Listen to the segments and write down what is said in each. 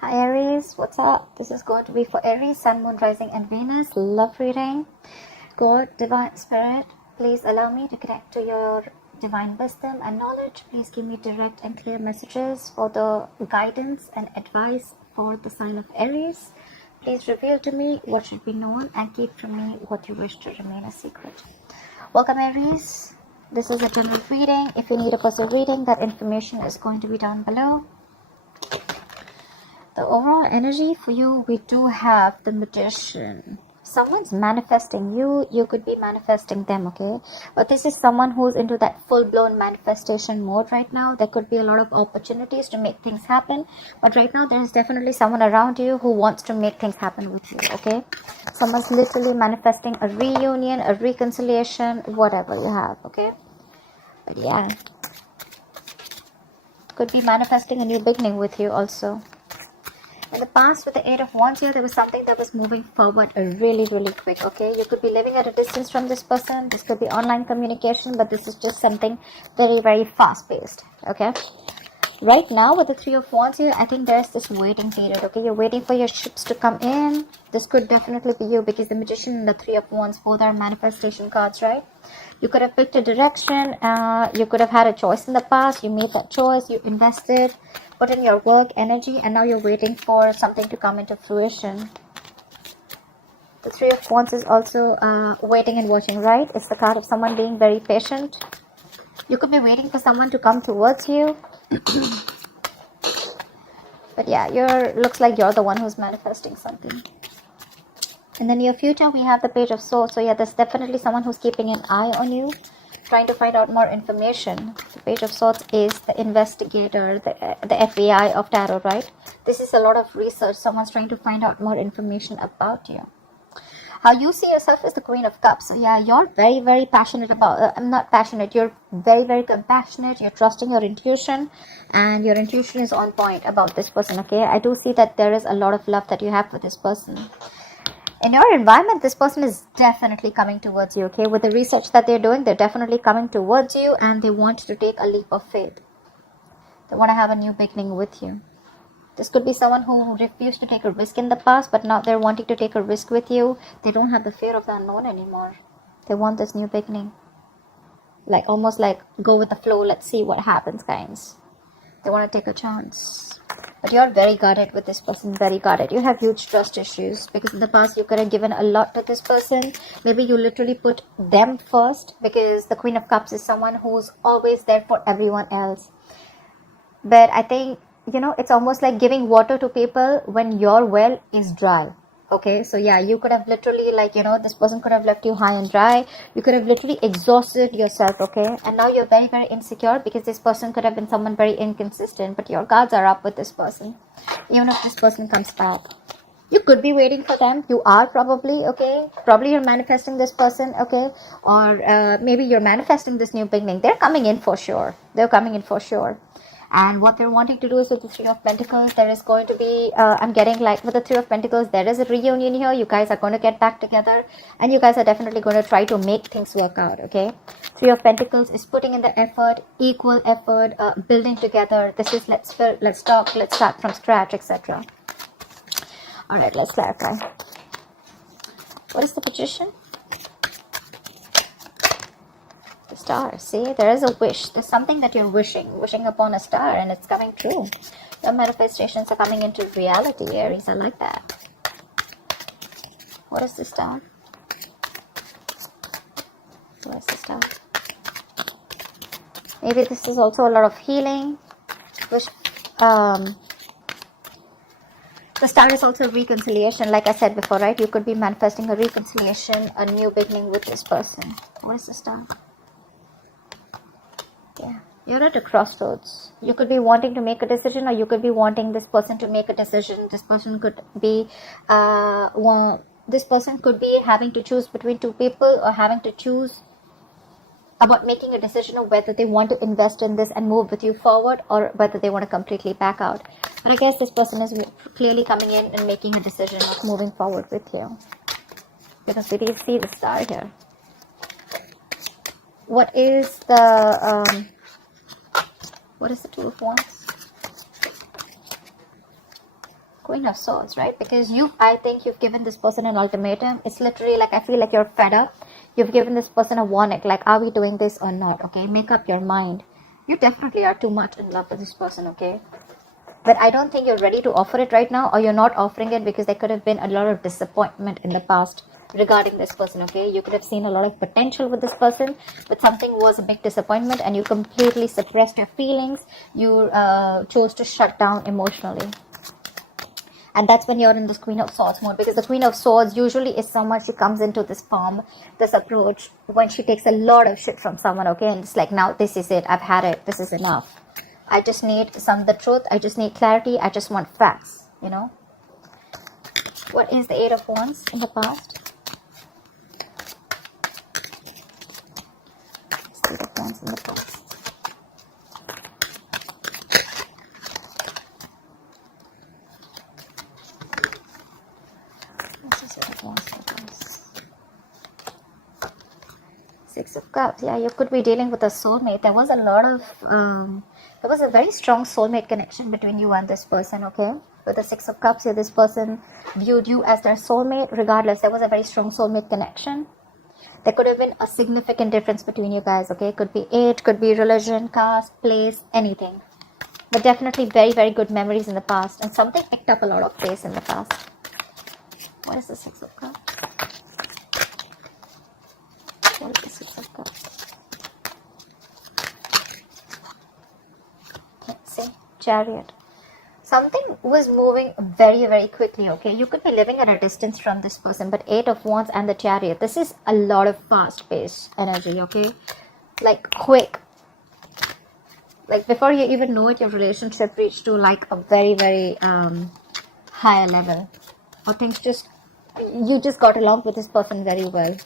Hi Aries, what's up? This is going to be for Aries, Sun, Moon, Rising and Venus. Love reading. God, Divine Spirit, please allow me to connect to your divine wisdom and knowledge. Please give me direct and clear messages for the guidance and advice for the sign of Aries. Please reveal to me what should be known and keep from me what you wish to remain a secret. Welcome Aries. This is a general reading. If you need a personal reading, that information is going to be down below. The overall energy for you, we do have the Magician. Someone's manifesting you, you could be manifesting them, okay? But this is someone who's into that full-blown manifestation mode right now. There could be a lot of opportunities to make things happen, but right now there's definitely someone around you who wants to make things happen with you, okay? Someone's literally manifesting a reunion, a reconciliation, whatever you have, okay? But yeah, could be manifesting a new beginning with you also. In the past, with the Eight of Wands here, there was something that was moving forward really quick, okay? You could be living at a distance from this person. This could be online communication, but this is just something very fast-paced, okay? Right now, with the Three of Wands here, I think there's this waiting period, okay? You're waiting for your ships to come in. This could definitely be you because the Magician and the Three of Wands both are manifestation cards, right? You could have picked a direction. You could have had a choice in the past. You made that choice. You invested, put in your work, energy, and now you're waiting for something to come into fruition. The Three of Wands is also waiting and watching, right? It's the card of someone being very patient. You could be waiting for someone to come towards you. But yeah, looks like you're the one who's manifesting something. In the near future, we have the Page of Swords. So yeah, there's definitely someone who's keeping an eye on you, trying to find out more information. The Page of Swords is the investigator, the FBI of tarot, right? This is a lot of research. Someone's trying to find out more information about you. How you see yourself is the Queen of Cups. So yeah, you're very passionate about, I'm not passionate, you're very compassionate, you're trusting your intuition, and your intuition is on point about this person, okay? I do see that there is a lot of love that you have for this person. In your environment, this person is definitely coming towards you, okay? With the research that they're doing, they're definitely coming towards you, and they want to take a leap of faith. They want to have a new beginning with you. This could be someone who refused to take a risk in the past, but now they're wanting to take a risk with you. They don't have the fear of the unknown anymore. They want this new beginning. Like, almost like, go with the flow, let's see what happens, guys. They want to take a chance. But you're very guarded with this person, very guarded. You have huge trust issues because in the past you could have given a lot to this person. Maybe you literally put them first because the Queen of Cups is someone who's always there for everyone else. But I think, you know, it's almost like giving water to people when your well is dry. Okay, so yeah, you could have literally, like, you know, this person could have left you high and dry. You could have literally exhausted yourself, okay? And now you're very insecure because this person could have been someone very inconsistent, but your guards are up with this person. Even if this person comes back, you could be waiting for them. You are probably, okay? Probably you're manifesting this person, okay? Or maybe you're manifesting this new beginning. They're coming in for sure. They're coming in for sure. And what they're wanting to do is with the Three of Pentacles, there is going to be, I'm getting like with the Three of Pentacles, there is a reunion here. You guys are going to get back together and you guys are definitely going to try to make things work out, okay? Three of Pentacles is putting in the effort, equal effort, building together. This is let's talk, let's start from scratch, etc. All right, let's clarify. What is the Magician? The Star. See, there is a wish. There's something that you're wishing upon a star, and it's coming true. Your manifestations are coming into reality, Aries. I like that. What is the Star? What is the Star? Maybe this is also a lot of healing. Wish. The Star is also reconciliation, like I said before, right? You could be manifesting a reconciliation, a new beginning with this person. What is the Star? Yeah, you're at a crossroads. You could be wanting to make a decision, or you could be wanting this person to make a decision. This person could be, this person could be having to choose between two people, or having to choose about making a decision of whether they want to invest in this and move with you forward, or whether they want to completely back out. But I guess this person is clearly coming in and making a decision of moving forward with you, because we did see the Star here. What is the Two of Wands? Queen of Swords, right? Because I think you've given this person an ultimatum. It's literally like, I feel like you're fed up. You've given this person a warning, like, are we doing this or not? Okay, make up your mind. You definitely are too much in love with this person, okay? But I don't think you're ready to offer it right now, or you're not offering it because there could have been a lot of disappointment in the past regarding this person, okay? You could have seen a lot of potential with this person, but something was a big disappointment and you completely suppressed your feelings. You chose to shut down emotionally. And that's when you're in this Queen of Swords mode, because the Queen of Swords usually is someone, she comes into this form, this approach, when she takes a lot of shit from someone, okay? And it's like, now this is it. I've had it. This is enough. I just need the truth. I just need clarity. I just want facts, you know? What is the Eight of Wands in the past? Eight of Wands in the past. Six of Cups. Yeah, you could be dealing with a soulmate. There was a lot of there was a very strong soulmate connection between you and this person, okay? With the Six of Cups here, this person viewed you as their soulmate. Regardless, there was a very strong soulmate connection. There could have been a significant difference between you guys, okay? Could be age, could be religion, caste, place, anything. But definitely very, very good memories in the past. And something picked up a lot of pace in the past. What is the Six of Cups? What is the Six of Cups? Let's see. Chariot. Something was moving very, very quickly, okay? You could be living at a distance from this person, but Eight of Wands and the Chariot. This is a lot of fast-paced energy, okay? Like, quick. Like, before you even know it, your relationship reached to, like, a very, very higher level. Or things you just got along with this person very well.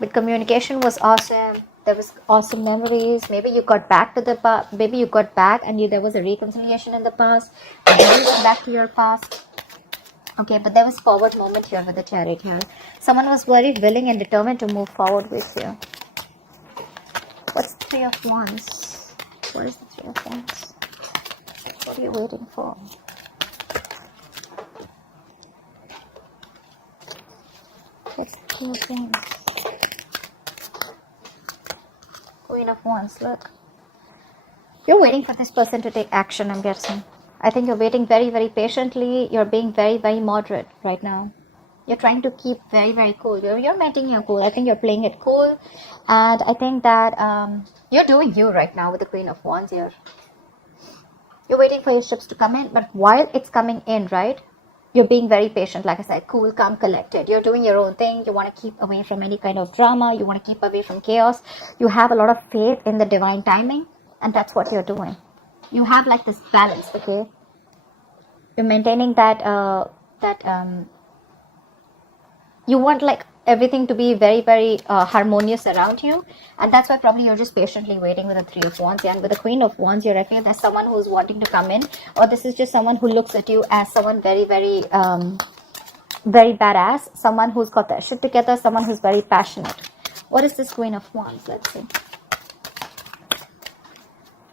But communication was awesome. There was awesome memories. Maybe you got back to the past. Maybe you got back and there was a reconciliation in the past. And then you got back to your past. Okay, but there was forward movement here with the Chariot here. Someone was very willing and determined to move forward with you. What's the Three of Wands? What is the Three of Wands? What are you waiting for? What's the Three of Wands? Queen of Wands, look. You're waiting for this person to take action, I'm guessing. I think you're waiting very, very patiently. You're being very, very moderate right now. You're trying to keep very, very cool. You're maintaining your cool. I think you're playing it cool. And I think that you're doing you right now with the Queen of Wands here. You're waiting for your ships to come in. But while it's coming in, right? You're being very patient, like I said, cool, calm, collected. You're doing your own thing. You want to keep away from any kind of drama. You want to keep away from chaos. You have a lot of faith in the divine timing, and that's what you're doing. You have like this balance, okay? You're maintaining that, you want like everything to be very, very harmonious around you, and that's why probably you're just patiently waiting with the Three of Wands. And with the Queen of Wands here, I feel there's someone who's wanting to come in, or this is just someone who looks at you as someone very, very very badass, someone who's got their shit together, someone who's very passionate. What is this Queen of Wands? Let's see.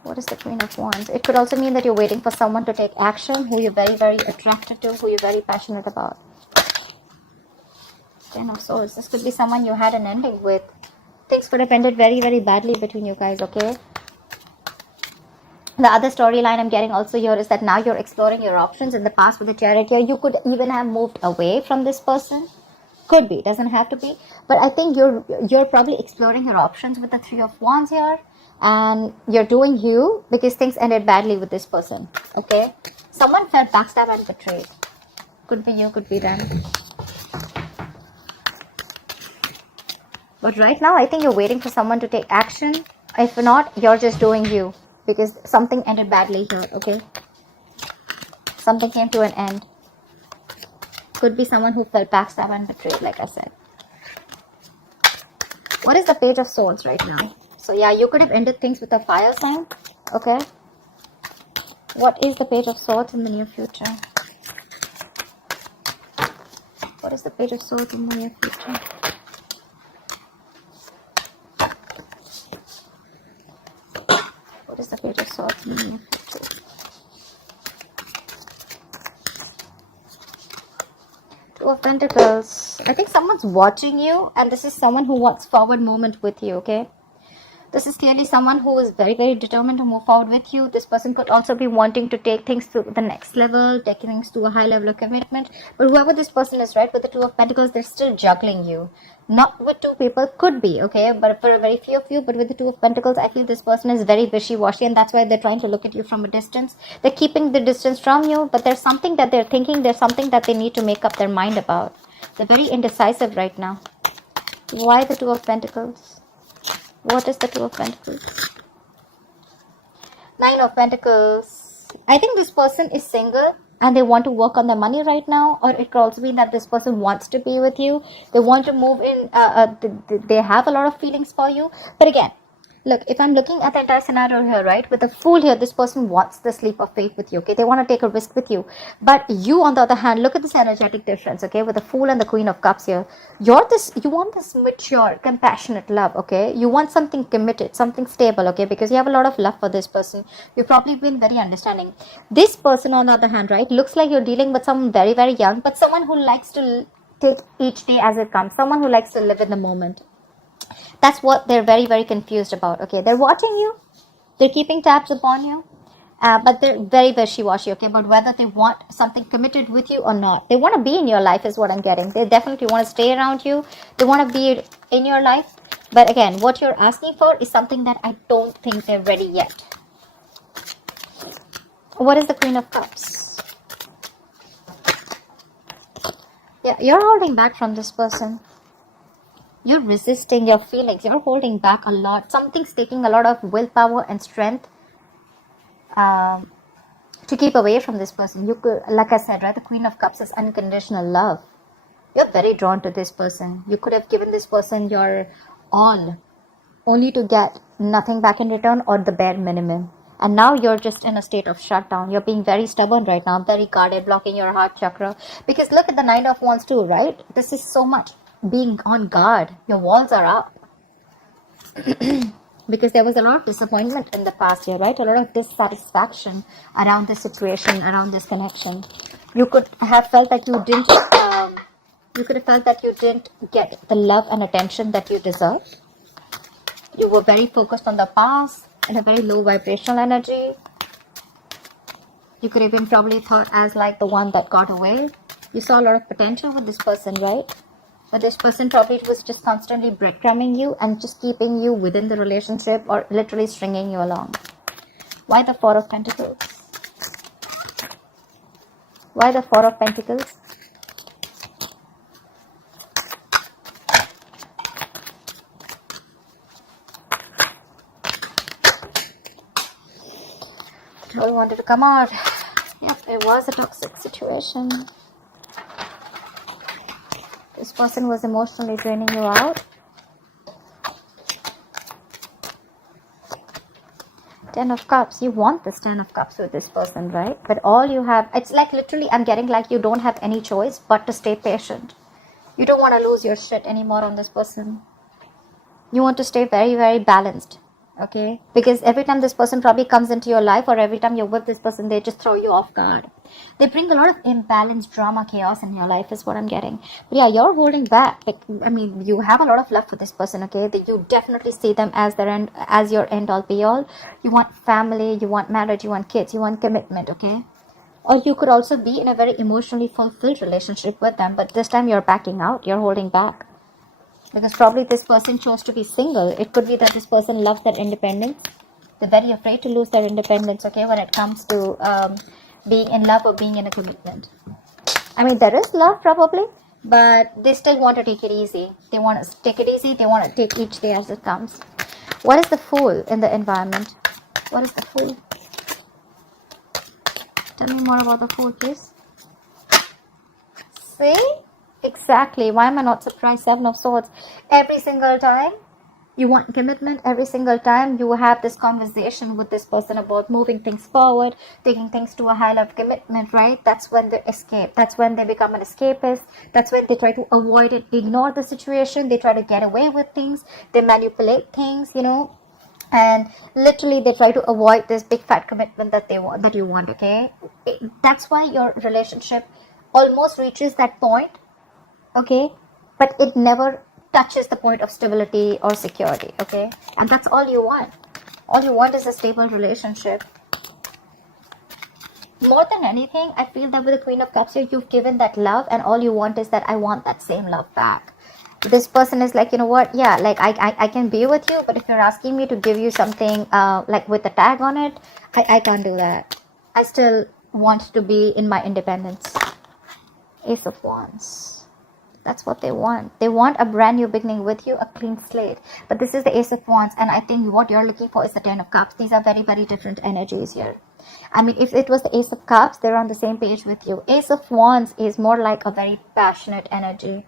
What is the Queen of Wands? It could also mean that you're waiting for someone to take action, who you're very, very attracted to, who you're very passionate about. Ten of Swords. This could be someone you had an ending with. Things could have ended very, very badly between you guys, okay? The other storyline I'm getting also here is that now you're exploring your options. In the past with the Chariot here, you could even have moved away from this person. Could be, doesn't have to be. But I think you're probably exploring your options with the Three of Wands here. And you're doing you because things ended badly with this person, okay? Someone felt backstabbed and betrayed. Could be you, could be them. But right now, I think you're waiting for someone to take action. If not, you're just doing you. Because something ended badly here, okay? Something came to an end. Could be someone who felt backstabbed and betrayed, like I said. What is the Page of Swords right now? So yeah, you could have ended things with a fire sign, okay? What is the Page of Swords in the near future? What is the Page of Swords in the near future? What is the Page of Swords in the near future? Two of Pentacles. I think someone's watching you, and this is someone who wants forward movement with you, okay? This is clearly someone who is very, very determined to move forward with you. This person could also be wanting to take things to the next level, take things to a high level of commitment. But whoever this person is, right, with the Two of Pentacles, they're still juggling you. Not with two people, could be, okay? But for a very few of you, but with the Two of Pentacles, I feel this person is very wishy-washy, and that's why they're trying to look at you from a distance. They're keeping the distance from you, but there's something that they're thinking, there's something that they need to make up their mind about. They're very indecisive right now. Why the Two of Pentacles? What is the Two of Pentacles? Nine of Pentacles. I think this person is single and they want to work on their money right now, or it could also be that this person wants to be with you. They want to move in. They have a lot of feelings for you. But again, look, if I'm looking at the entire scenario here, right, with the Fool here, this person wants this leap of faith with you, okay? They want to take a risk with you. But you, on the other hand, look at this energetic difference, okay? With the Fool and the Queen of Cups here. You want this mature, compassionate love, okay? You want something committed, something stable, okay? Because you have a lot of love for this person. You've probably been very understanding. This person, on the other hand, right, looks like you're dealing with someone very, very young, but someone who likes to take each day as it comes. Someone who likes to live in the moment. That's what they're very, very confused about, okay? They're watching you. They're keeping tabs upon you. But they're very wishy-washy, okay? But whether they want something committed with you or not. They want to be in your life is what I'm getting. They definitely want to stay around you. They want to be in your life. But again, what you're asking for is something that I don't think they're ready yet. What is the Queen of Cups? Yeah, you're holding back from this person. You're resisting your feelings. You're holding back a lot. Something's taking a lot of willpower and strength to keep away from this person. You could, like I said, right, the Queen of Cups is unconditional love. You're very drawn to this person. You could have given this person your all, only to get nothing back in return or the bare minimum. And now you're just in a state of shutdown. You're being very stubborn right now, very guarded, blocking your heart chakra. Because look at the Nine of Wands too, right? This is so much being on guard. Your walls are up. Because there was a lot of disappointment in the past year, right? A lot of dissatisfaction around this situation, around this connection. You could have felt that you didn't get the love and attention that you deserve. You were very focused on the past in a very low vibrational energy. You could even probably thought as like the one that got away. You saw a lot of potential with this person, right? But this person probably was just constantly breadcrumbing you and just keeping you within the relationship or literally stringing you along. Why the Four of Pentacles? Why the Four of Pentacles? It all wanted to come out. Yep, it was a toxic situation. This person was emotionally draining you out. Ten of Cups. You want this Ten of Cups with this person, right? But all you have, it's like literally I'm getting like you don't have any choice but to stay patient. You don't want to lose your shit anymore on this person. You want to stay very, very balanced. Okay? Because every time this person probably comes into your life or every time you're with this person, they just throw you off guard. They bring a lot of imbalance, drama, chaos in your life is what I'm getting. But yeah, you're holding back. Like, I mean, you have a lot of love for this person, okay? That you definitely see them as their end, as your end all be all. You want family, you want marriage, you want kids, you want commitment, okay? Or you could also be in a very emotionally fulfilled relationship with them, but this time you're backing out, you're holding back. Because probably this person chose to be single. It could be that this person loves their independence. They're very afraid to lose their independence, okay, when it comes to being in love or being in a commitment. I mean, there is love probably, but they still want to take it easy. They want to take it easy. They want to take each day as it comes. What is the Fool in the environment? What is the Fool? Tell me more about the Fool, please. See? Exactly. Why am I not surprised? Seven of Swords. Every single time you want commitment, every single time you have this conversation with this person about moving things forward, taking things to a high level of commitment, right? That's when they escape. That's when they become an escapist. That's when they try to avoid it, ignore the situation. They try to get away with things. They manipulate things, you know. And literally they try to avoid this big fat commitment that you want, okay? That's why your relationship almost reaches that point okay, but it never touches the point of stability or security, okay? And that's all you want. All you want is a stable relationship. More than anything, I feel that with the Queen of Cups here, you've given that love, and all you want is that I want that same love back. This person is like, you know what, yeah, like I can be with you, but if you're asking me to give you something like with a tag on it, I can't do that. I still want to be in my independence. Ace of Wands. That's what they want. They want a brand new beginning with you, a clean slate. But this is the Ace of Wands, and I think what you're looking for is the Ten of Cups. These are very, very different energies here. I mean, if it was the Ace of Cups, they're on the same page with you. Ace of Wands is more like a very passionate energy.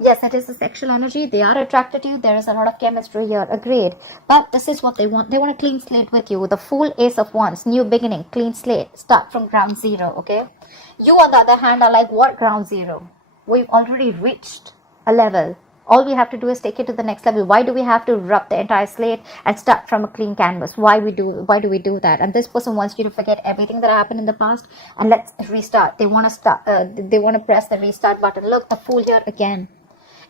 Yes, it is a sexual energy. They are attracted to you. There is a lot of chemistry here. Agreed. But this is what they want. They want a clean slate with you. The full Ace of Wands. New beginning. Clean slate. Start from ground zero. Okay. You, on the other hand, are like, what ground zero? We've already reached a level. All we have to do is take it to the next level. Why do we have to rub the entire slate and start from a clean canvas? Why do we do that? And this person wants you to forget everything that happened in the past and let's restart. They want to start. They want to press the restart button. Look, the Fool here again.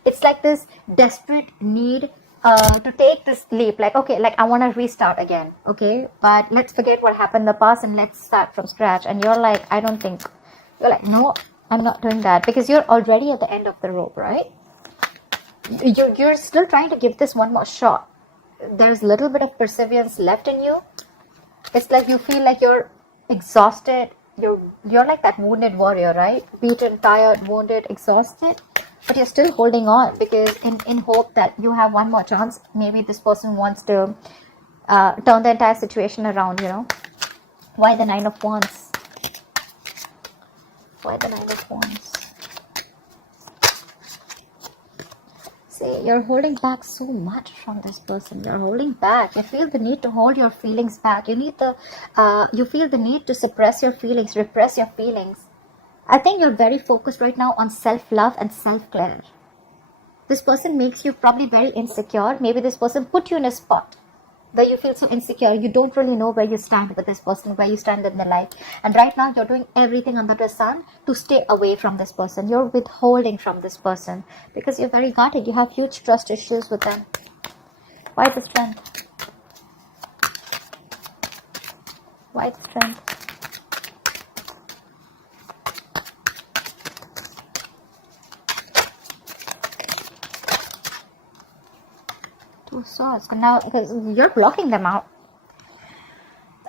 It's like this desperate need to take this leap. Like, okay, like I want to restart again. Okay, but let's forget what happened in the past and let's start from scratch. And you're like, I don't think. You're like, no, I'm not doing that, because you're already at the end of the rope, right? You're still trying to give this one more shot. There's a little bit of perseverance left in you. It's like you feel like you're exhausted. You're like that wounded warrior, right? Beaten, tired, wounded, exhausted. But you're still holding on because in hope that you have one more chance. Maybe this person wants to turn the entire situation around, you know. Why the Nine of Wands? Why the Nine of Wands? See, you're holding back so much from this person. You're holding back. You feel the need to hold your feelings back. You feel the need to suppress your feelings, repress your feelings. I think you're very focused right now on self-love and self-care. This person makes you probably very insecure. Maybe this person put you in a spot where you feel so insecure. You don't really know where you stand with this person, where you stand in their life. And right now you're doing everything under the sun to stay away from this person. You're withholding from this person because you're very guarded. You have huge trust issues with them. Why the Strength? Why the Strength? Two Swords. Now, because you're blocking them out.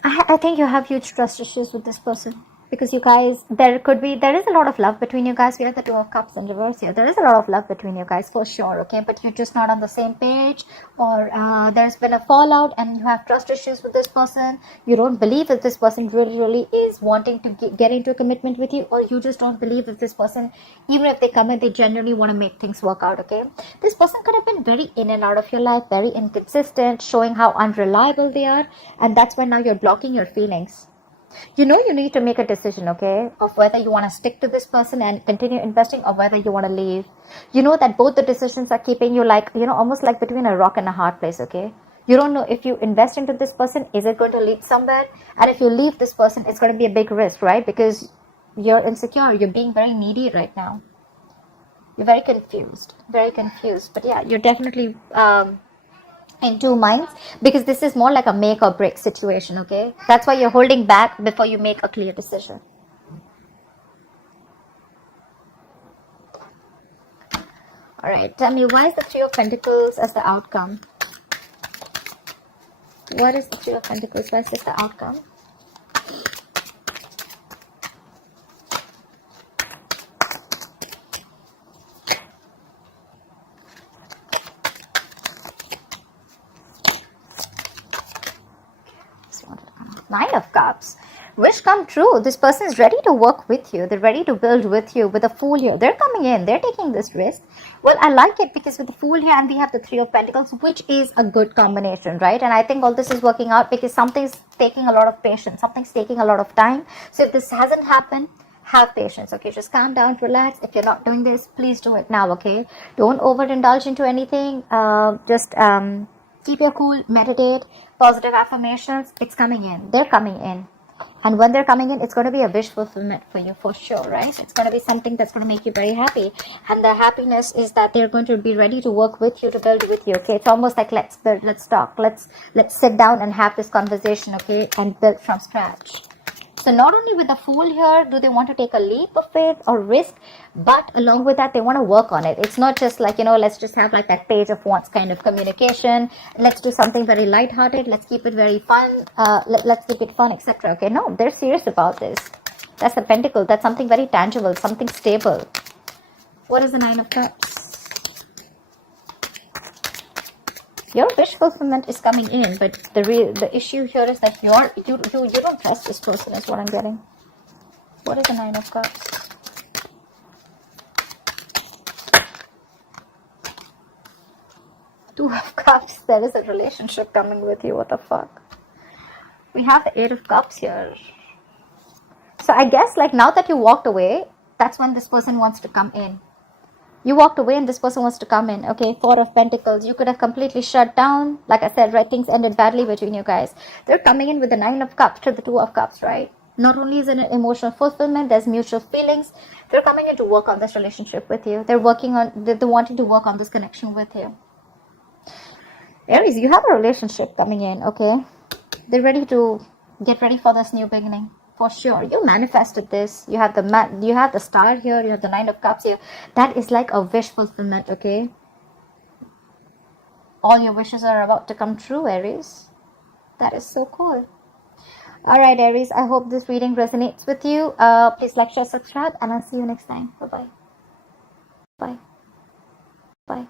I think you have huge trust issues with this person. Because you guys, there is a lot of love between you guys. We have the Two of Cups in reverse here. There is a lot of love between you guys for sure, okay? But you're just not on the same page, or there's been a fallout and you have trust issues with this person. You don't believe that this person really is wanting to get into a commitment with you, or you just don't believe that this person, even if they come in, they genuinely want to make things work out, okay? This person could have been very in and out of your life, very inconsistent, showing how unreliable they are, and that's why now you're blocking your feelings. You know you need to make a decision, okay, of whether you want to stick to this person and continue investing or whether you want to leave. You know that both the decisions are keeping you like, you know, almost like between a rock and a hard place, okay? You don't know if you invest into this person, is it going to lead somewhere? And if you leave this person, it's going to be a big risk, right? Because you're insecure. You're being very needy right now. You're very confused. Very confused. But yeah, you're definitely in two minds, because this is more like a make or break situation, okay? That's why you're holding back before you make a clear decision. All right, tell me, why is the Three of Pentacles as the outcome? What is the Three of Pentacles? Why is this the outcome? Nine of Cups. Wish come true. This person is ready to work with you. They're ready to build with you. With a Fool here, they're coming in. They're taking this risk. Well, I like it because with the Fool here and we have the Three of Pentacles, which is a good combination, right? And I think all this is working out because something's taking a lot of patience. Something's taking a lot of time. So if this hasn't happened, have patience, okay? Just calm down, relax. If you're not doing this, please do it now, okay? Don't overindulge into anything. Just keep your cool, meditate, positive affirmations. It's coming in. They're coming in. And when they're coming in, it's going to be a wish fulfillment for you, for sure, right? It's going to be something that's going to make you very happy. And the happiness is that they're going to be ready to work with you, to build with you, okay? It's almost like, let's build, let's talk, let's sit down and have this conversation, okay? And build from scratch. So not only with the Fool here do they want to take a leap of faith or risk, but along with that, they want to work on it. It's not just like, let's just have like that Page of Wands kind of communication. Let's do something very lighthearted. Let's keep it very fun. Let's keep it fun, etc. Okay, no, they're serious about this. That's the Pentacle. That's something very tangible, something stable. What is the Nine of Cups? Your wish fulfillment is coming in, but the issue here is that you don't trust this person, is what I'm getting. What is the Nine of Cups? Two of Cups. There is a relationship coming with you. What the fuck? We have the Eight of Cups here. So I guess like now that you walked away, that's when this person wants to come in. You walked away and this person wants to come in, okay? Four of Pentacles. You could have completely shut down. Like I said, right? Things ended badly between you guys. They're coming in with the Nine of Cups to the Two of Cups, right? Not only is it an emotional fulfillment, there's mutual feelings. They're coming in to work on this relationship with you. They're wanting to work on this connection with you. Aries, you have a relationship coming in, okay? They're ready to get ready for this new beginning. For sure, you manifested this. You have the Star here. You have the Nine of Cups here. That is like a wish fulfillment, okay? All your wishes are about to come true, Aries. That is so cool. All right, Aries. I hope this reading resonates with you. Please like, share, subscribe, and I'll see you next time. Bye-bye. Bye. Bye.